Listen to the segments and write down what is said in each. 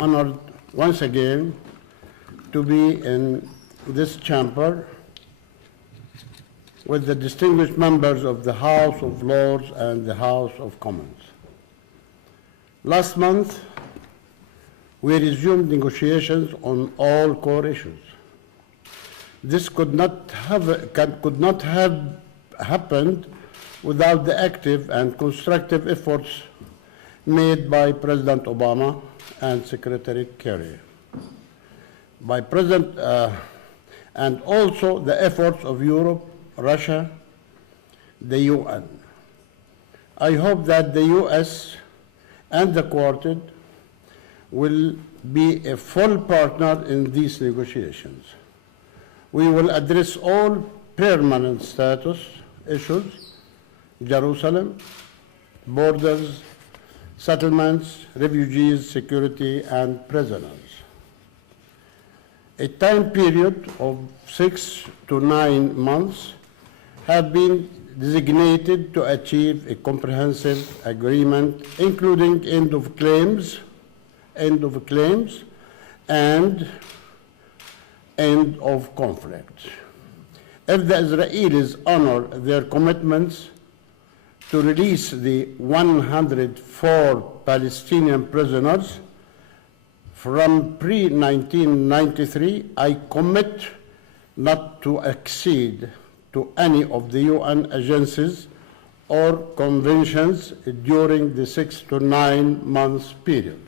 Honored once again to be in this chamber with the distinguished members of the House of Lords and the House of Commons. Last month, we resumed negotiations on all core issues. This could not have happened without the active and constructive efforts made by President Obama and Secretary Kerry, and also the efforts of Europe, Russia, the UN. I hope that the US and the Quartet will be a full partner in these negotiations. We will address all permanent status issues, Jerusalem, borders, settlements, refugees, security, and prisoners. A time period of 6 to 9 months have been designated to achieve a comprehensive agreement, including end of claims, and end of conflict. If the Israelis honor their commitments to release the 104 Palestinian prisoners from pre-1993, I commit not to accede to any of the UN agencies or conventions during the 6 to 9 months period.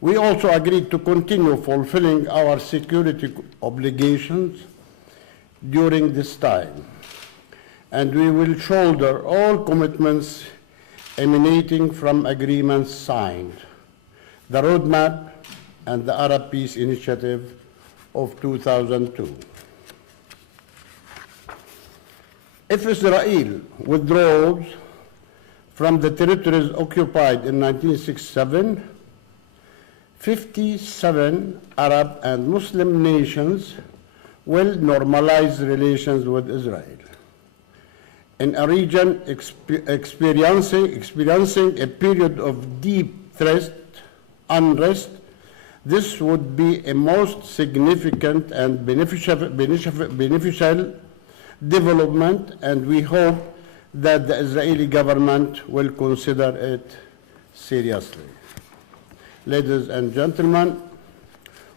We also agreed to continue fulfilling our security obligations during this time, and we will shoulder all commitments emanating from agreements signed, the roadmap and the Arab Peace Initiative of 2002. If Israel withdraws from the territories occupied in 1967, 57 Arab and Muslim nations will normalize relations with Israel. In a region experiencing a period of deep unrest, this would be a most significant and beneficial development, and we hope that the Israeli government will consider it seriously. Ladies and gentlemen,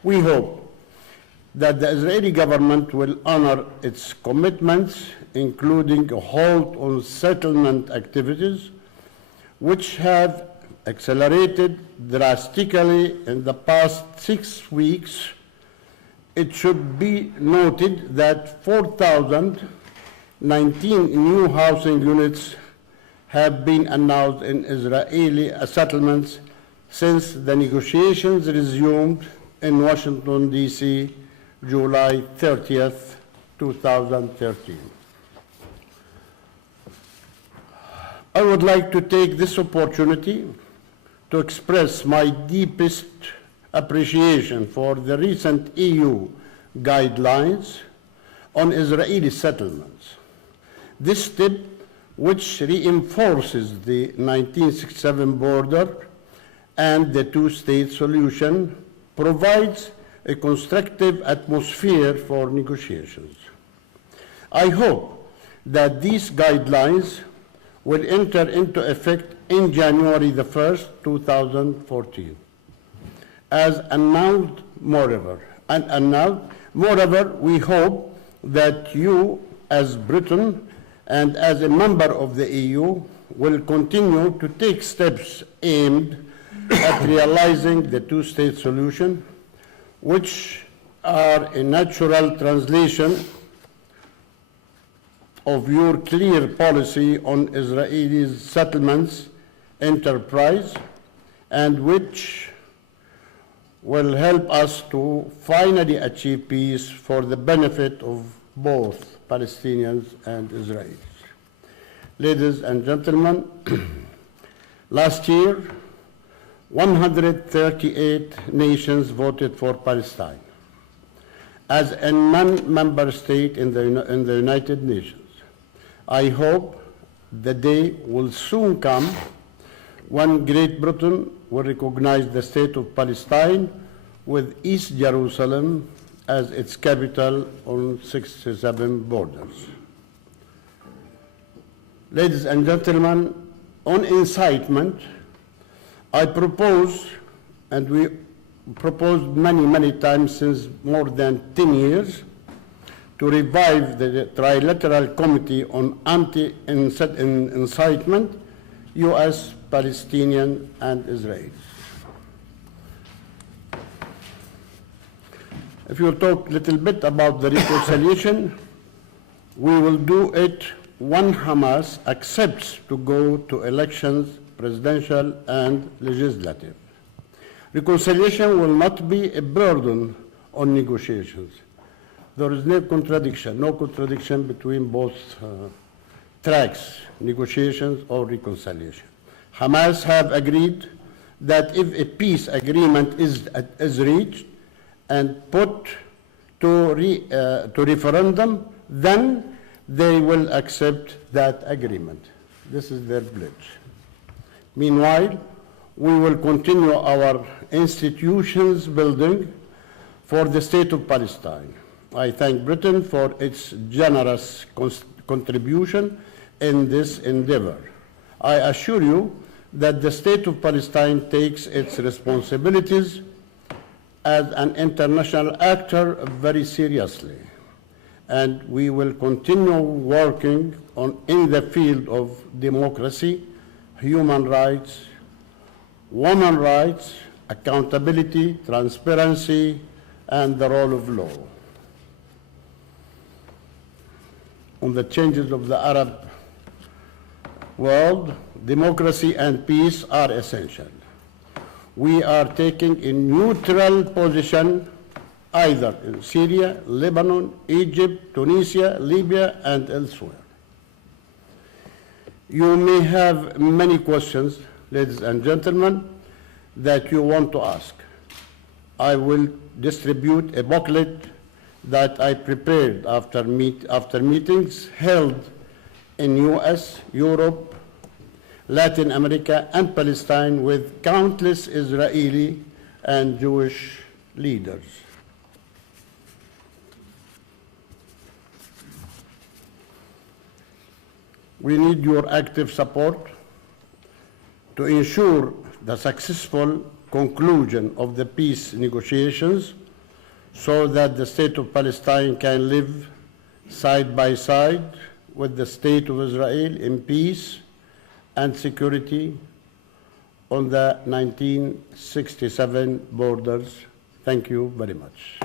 we hope that the Israeli government will honor its commitments, including a halt on settlement activities, which have accelerated drastically in the past 6 weeks. It should be noted that 4,019 new housing units have been announced in Israeli settlements since the negotiations resumed in Washington, D.C., July 30th, 2013. I would like to take this opportunity to express my deepest appreciation for the recent EU guidelines on Israeli settlements. This step, which reinforces the 1967 border and the two-state solution, provides a constructive atmosphere for negotiations. I hope that these guidelines will enter into effect in January the 1st, 2014. As announced, moreover, we hope that you, as Britain and as a member of the EU, will continue to take steps aimed at realizing the two-state solution, which are a natural translation of your clear policy on Israeli settlements enterprise, and which will help us to finally achieve peace for the benefit of both Palestinians and Israelis. Ladies and gentlemen, last year, 138 nations voted for Palestine as a non-member state in the United Nations. I hope the day will soon come when Great Britain will recognize the State of Palestine with East Jerusalem as its capital on 67 borders. Ladies and gentlemen, on incitement, I propose, and we proposed many times since more than 10 years, to revive the Trilateral Committee on Anti-Incitement, U.S., Palestinian, and Israel. If you talk a little bit about the reconciliation, we will do it when Hamas accepts to go to elections, presidential and legislative. Reconciliation will not be a burden on negotiations. There is no contradiction between both tracks, negotiations or reconciliation. Hamas have agreed that if a peace agreement is reached and put to referendum, then they will accept that agreement. This is their pledge. Meanwhile, we will continue our institutions building for the State of Palestine. I thank Britain for its generous contribution in this endeavor. I assure you that the State of Palestine takes its responsibilities as an international actor very seriously, and we will continue working in the field of democracy, human rights, women's rights, accountability, transparency, and the rule of law. On the changes of the Arab world, democracy and peace are essential. We are taking a neutral position either in Syria, Lebanon, Egypt, Tunisia, Libya, and elsewhere. You may have many questions, ladies and gentlemen, that you want to ask. I will distribute a booklet that I prepared after meetings held in US, Europe, Latin America, and Palestine with countless Israeli and Jewish leaders. We need your active support to ensure the successful conclusion of the peace negotiations so that the State of Palestine can live side by side with the State of Israel in peace and security on the 1967 borders. Thank you very much.